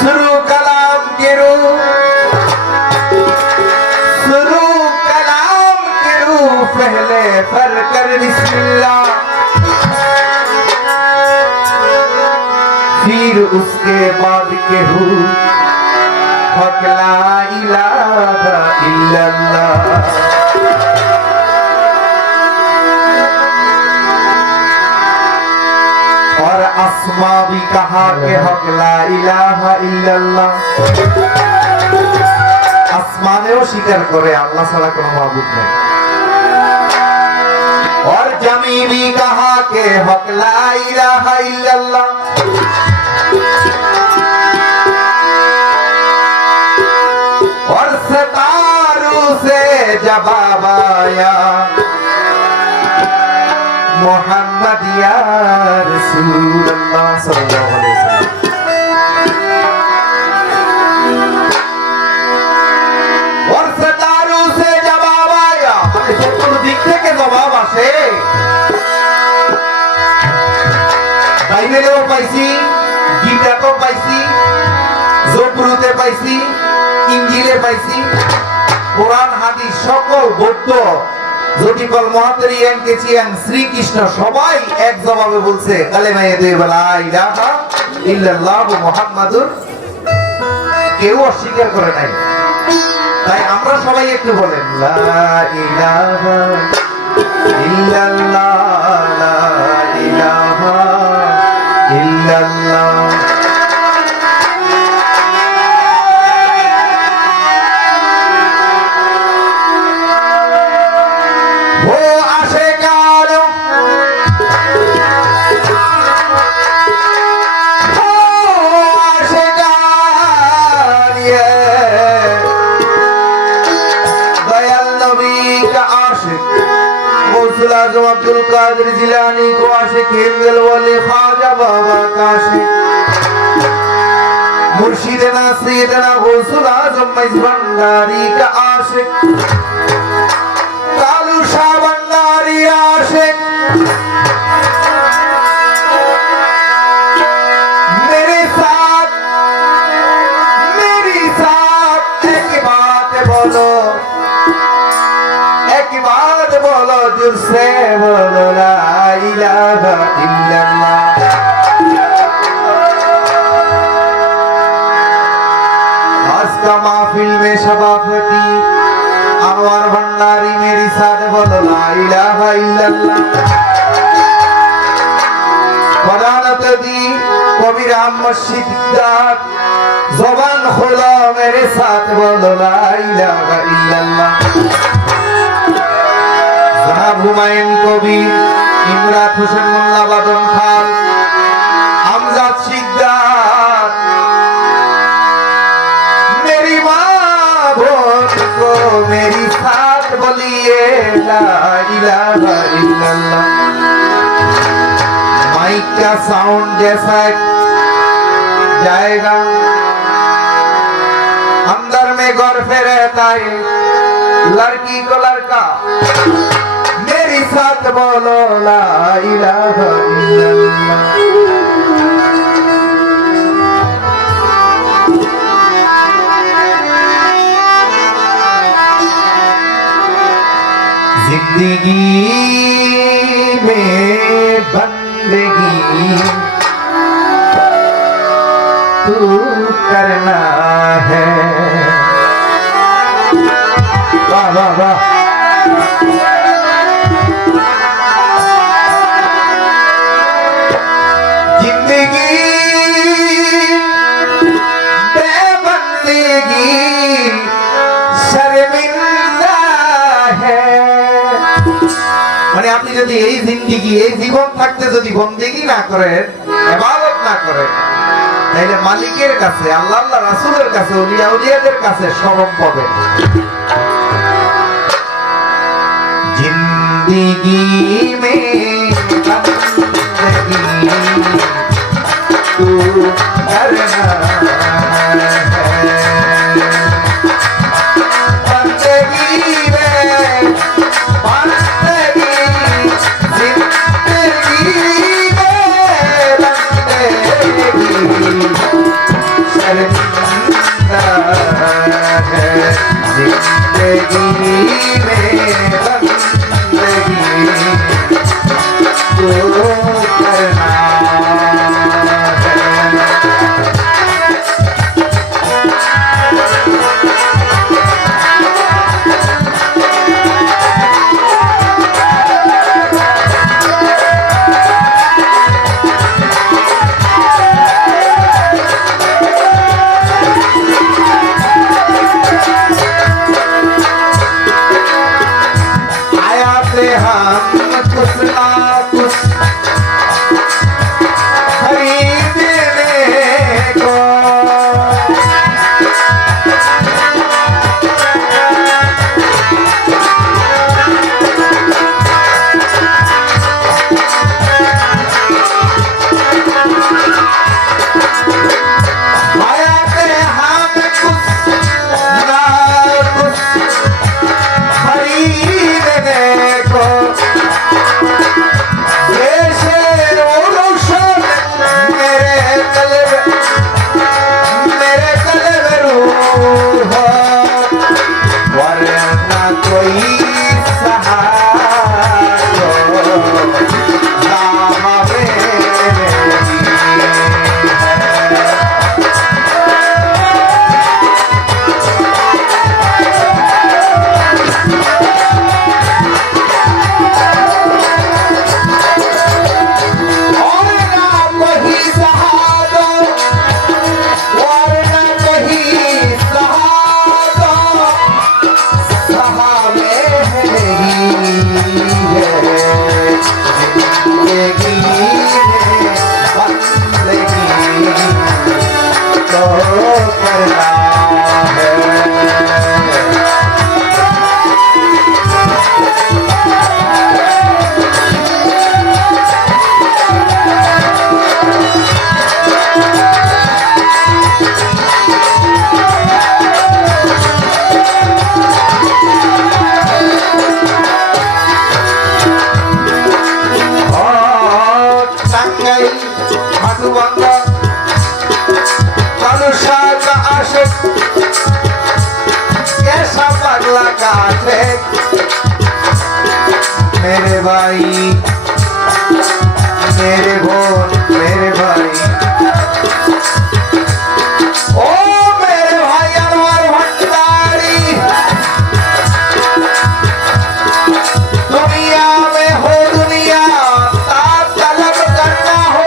शुरू कलाम के रू शुरू कलाम के रू पहले पर कर बिस्मिल्लाह, फिर उसके बाद के हु हक ला इलाहा इल्लल्लाह। और अस्मा भी कहा के हक ला इलाहा इल्लल्लाह। আসমানেও স্বীকার করে আল্লাহ ছাড়া কোনো মাবুদ নেই। और जमी भी कहा के हक ला इलाहा इल्लल्लाह। और सितारों से जवाब आया मोहम्मद या रसूल अल्लाह सल्लल्लाहु अलैहि वसल्लम। और सितारों से जवाब आया, সকল দিক থেকে জবাব আসে। বাইবেলেও পাইছি, গীতাতেও পাইছি, জবুরতে পাইছি, ইঞ্জিলে পাইছি, কোরআন হাদিস সকল বৌদ্ধ জটিকল মহাতেরিয়ান কেচিয়ান শ্রীকৃষ্ণ সবাই এক জবাবে বলছে কালেমায়ে তৈয়বা লা ইলাহা ইল্লাল্লাহ মুহাম্মাদুর, কেউ অস্বীকার করে নাই। তাই আমরা সবাই একটু বলেন লা ইলাহা ইল্লাল্লাহ, লা ইলাহা ইল্লাল্লাহ। आजम अब्दुल कादिर जिलानी को आशिक हिंदल वली ख्वाजा बाबा का आशिक मुर्शिदना सैयदना गौसुल आजम मइज़ भंडारी का आशिक कालू शाह भंडारी आशिक मेरे साथ एक बात बोलो, बोलो जुर से बोलो ला इलाहा इल्लल्लाह। आज का महफिल में सभापति अनवर भंडारी मेरी साथ बोलो ला इलाहा इल्लल्लाह। प्रधानत दी कबीर मस्जिद ज़बान खोलो मेरे साथ बोलो ला इलाहा इल्लल्लाह। হুমায়ুন কবির, ইমরাত হোসেন মোল্লা, বাদন খান, আমজাদ শিকদার, मेरी माँ बोल को मेरी साथ बोलिए ला इलाहा इल्लल्लाह। माइक का साउंड जैसा जाएगा अंदर में गौर पे रहता है, लड़की को लड़का मेरी साथ बोलो ला इलाहा इल्लल्लाह। जिंदगी में बंदगी तू करना है। वाह वाह वाह। মানে আপনি যদি এই জিন্দেগি এই জীবন থাকতে যদি বন্দেগি না করেন, ইবাদত না করেন, তাহলে মালিকের কাছে আল্লাহ আল্লাহ রাসূলের কাছে ওলিয়া উলিয়াদের কাছে শরম পাবেন। জিন্দেগি মে বন্দেগি তু করনা है। करना मेरे भाई मेरे बोल मेरे भाई ओ मेरे भाई अनवर भंडारी दुनिया में हो दुनिया ताब तलब करना हो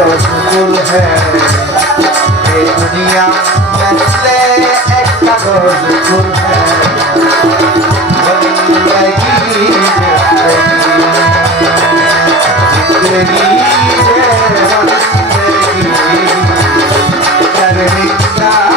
रसूल है ये दुनिया मसले एक रसूल है जिंदगी जिंदगी करने का